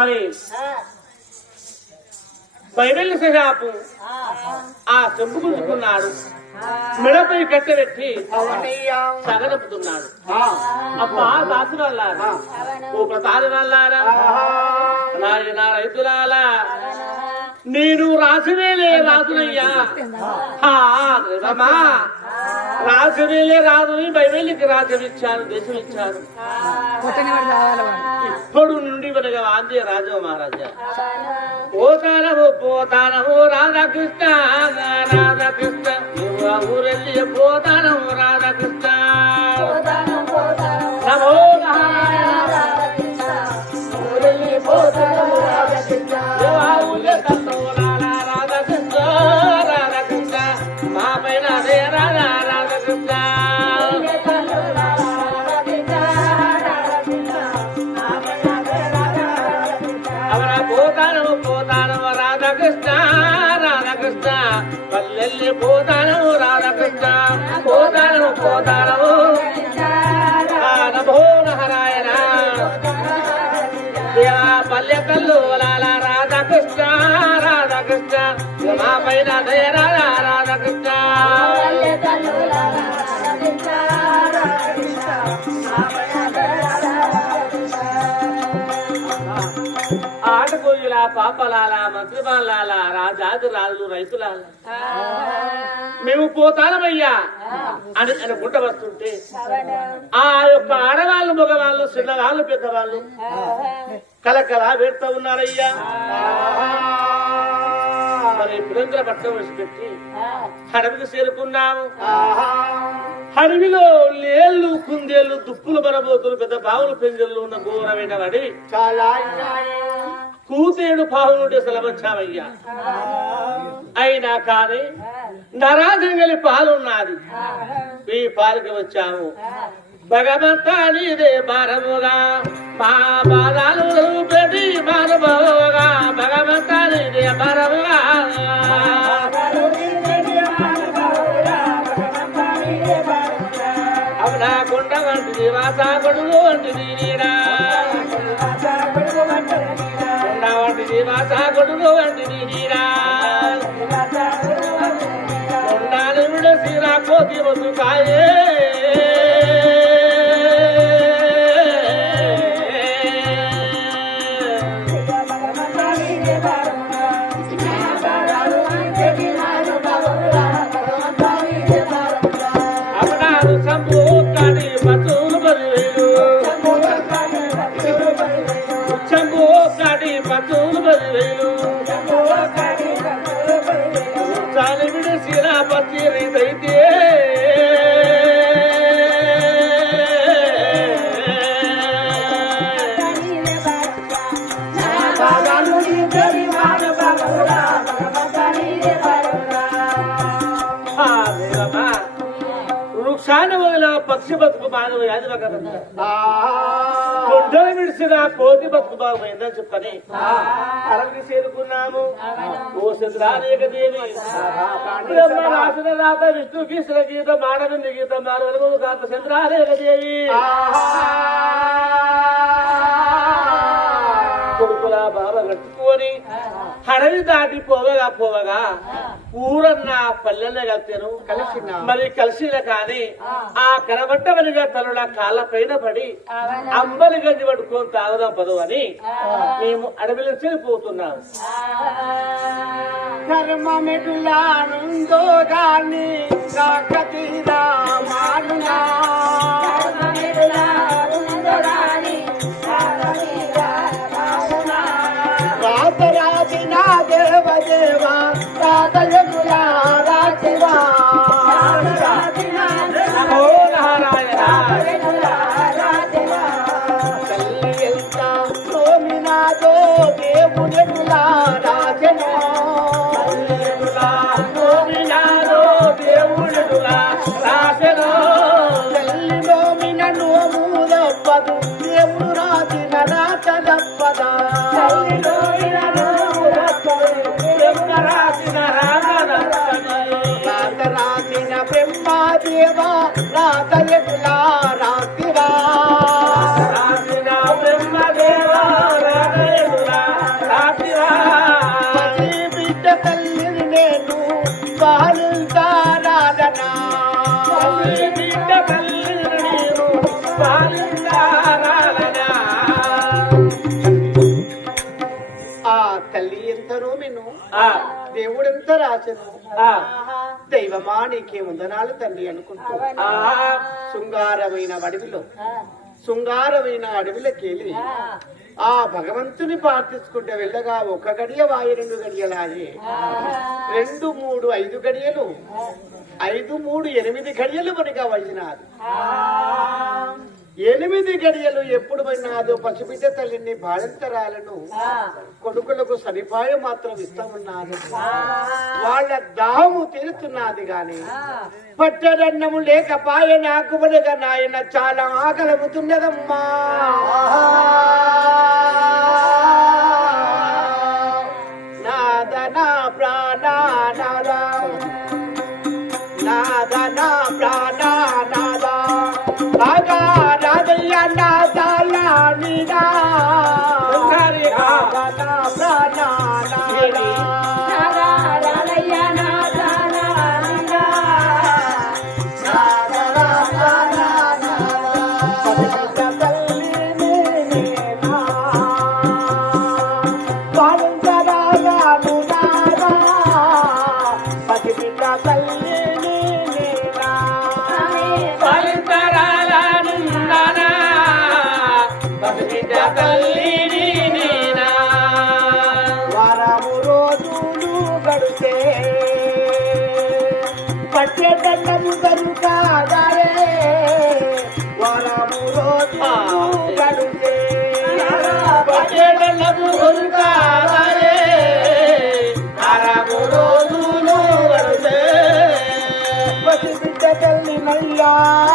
మరి పైవెల్లి శ్రీరాపు ఆ. చెంపు గుంజుకున్నాడు. మెడపై కట్టెపెట్టి సగనపుతున్నాడు అబ్బా దాసు వాళ్ళారా ఓ వాళ్ళారా నాయన రైతులాలా నేను రాజువేలే రాజునయ్యా. ఆ, రమా రాజువేలే రాజుని బైబిలికి రాజ్యం ఇచ్చాను దేశం ఇచ్చాను ఇప్పుడు నుండి వెనక వాందే రాజు మహారాజా. పోతానము పోతానము రాధాకృష్ణ రాధాకృష్ణ. ఊరెళ్ళి పోతానము రాధాకృష్ణ. పల్లెల్లి పోతాను రాధకృష్ణ పోతాను పోతాను ఆ నమో పల్లె కల్లు రాధాకృష్ణ రాధాకృష్ణ. మా పైన దయ రాధా రాధాకృష్ణ. పాపలాల మంత్రిమాలాల రాజాది రాజులు రైతులాల మేము పోతానమయ్యా అని అనుకుంట వస్తుంటే ఆ యొక్క ఆడవాళ్ళు మగవాళ్ళు చిన్నవాళ్ళు పెద్దవాళ్ళు కలకల పెడతా ఉన్నారయ్యా. మరి పురంద్ర పట్టణం విడిచిపెట్టి అడవికి చేరుకున్నాము. అడవిలో లేళ్ళు కుందేళ్ళు దుప్పులు మరబోతులు పెద్ద బావులు పెంజలు ఉన్న ఘోరమైన అడవి కూతేడు పావునుండి సులభచ్చామయ్యా అయినా కానీ నరాజంగలి పాలున్నది. ఈ పాలకి వచ్చాము. భగవంతా నీదే భారముగా. మా బాధాలు పెట్టి భారముగా భగవంతా నీదే భారముగా. అవునా కొండ వంటిది వాసా కొడుకు వంటిది నీడా? కొడుకు వంటిది నీడా కొండాలు విడసిరా కోతి బతుకాయే. కాని బతులు బదివేలు చాలి విడసిన పచ్చి రీతైతే వృక్షాన్ని పక్షి బతుకు బాగా యాది కొండలు విడిసిన కోతి బతుకు బాగుపోయిందని చెప్పని. అడవికి చేరుకున్నాము. ఓ చంద్రానేక దేవి బ్రహ్మ రాసిన రాత విష్ణు కృష్ణ గీత మానవుని గీత మానవులు కాంత చంద్రానేక దేవి కొడుకుల బాబ కట్టుకొని అడవి దాటి పోవగా పోవగా ఊరన్న పల్లెలే కలిసాను. మరి కలిసిన కానీ ఆ. కనబట్టవనిగా తనుల కాళ్ళ పైన పడి అంబలి గంజి పట్టుకొని తాగుదాం పదు అని మేము అడవిలో చెడిపోతున్నాము కర్మమెటులానుందో గాని కాకతీరా ఆ తల్లి ఎంత రోమిను దేవుడు ఎంత రాసను దైవమా నీకే వందనాలు తల్లి అనుకుంటా. శృంగారమైన అడవిలో. శృంగారమైన అడవిలకెళ్ళి ఆ. భగవంతుని ప్రార్థించుకుంటూ వెళ్ళగా ఒక గడియ వాయి రెండు గడియలాగే. రెండు మూడు ఐదు గడియలు. ఐదు మూడు ఎనిమిది గడియలు మనకి వచ్చినారు ఎనిమిది గడియలు ఎప్పుడు పోయినాదో పసిబిడ్డ తల్లిని బాధింతరాలను కొడుకులకు సరిపాయం మాత్రం ఇస్తామన్నారు వాళ్ళ దాము తీరుతున్నది గాని పట్టడన్నము లేకపాయ నాకు బడుగా నాయన చాలా ఆకలవుతున్నదమ్మా. నాద నా ప్రాణ పాలింతరాలనున్నానా, పసిబిడ్డ తల్లిని నేనా. వారము రోజులు గడితే పట్టెదన్నము తల్లి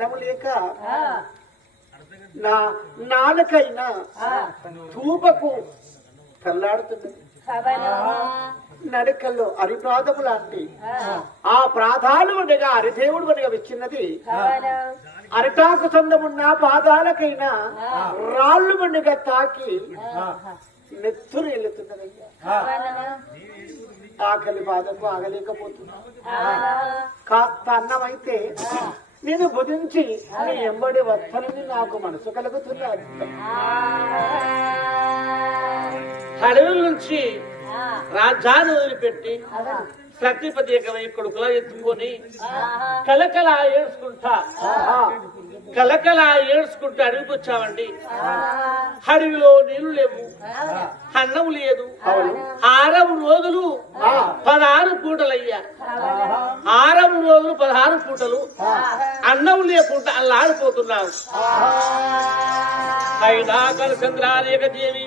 అన్నము లేక నా నాలుకైనా తూపకు కల్లాడుతున్నది నడకల్లో అరిప్రాధము లాంటి ఆ. ప్రాధాలు ఉండగా అరిదేవుడు ఉండగా వచ్చినది అరిటాకు సొందమున్న పాదాలకైనా రాళ్ళు మండిగా తాకి నెత్తురు వెళ్తున్నదయ్యా ఆకలి బాధకు ఆగలేకపోతున్నా. కాస్త అన్నమైతే నేను బుధించి నీ ఎంబడి వస్తానని నాకు మనసు కలుగుతున్నది. అడవుల నుంచి రాజ్యాన్ని వదిలిపెట్టి ఏకమై కొడుకులా ఎత్తుకొని కలకల ఏడ్చుకుంటా. కలకల ఏడ్చుకుంటూ అడవికి వచ్చామండి అడవిలో నీళ్ళు లేవు. అన్నం లేదు. ఆరవు రోజులు పదహారు పూటలయ్యా. ఆరవు రోజులు పదహారు పూటలు అన్నం లేకుండా అల్లాడిపోతున్నావు అయినా కలచంద్రాలేక దేవి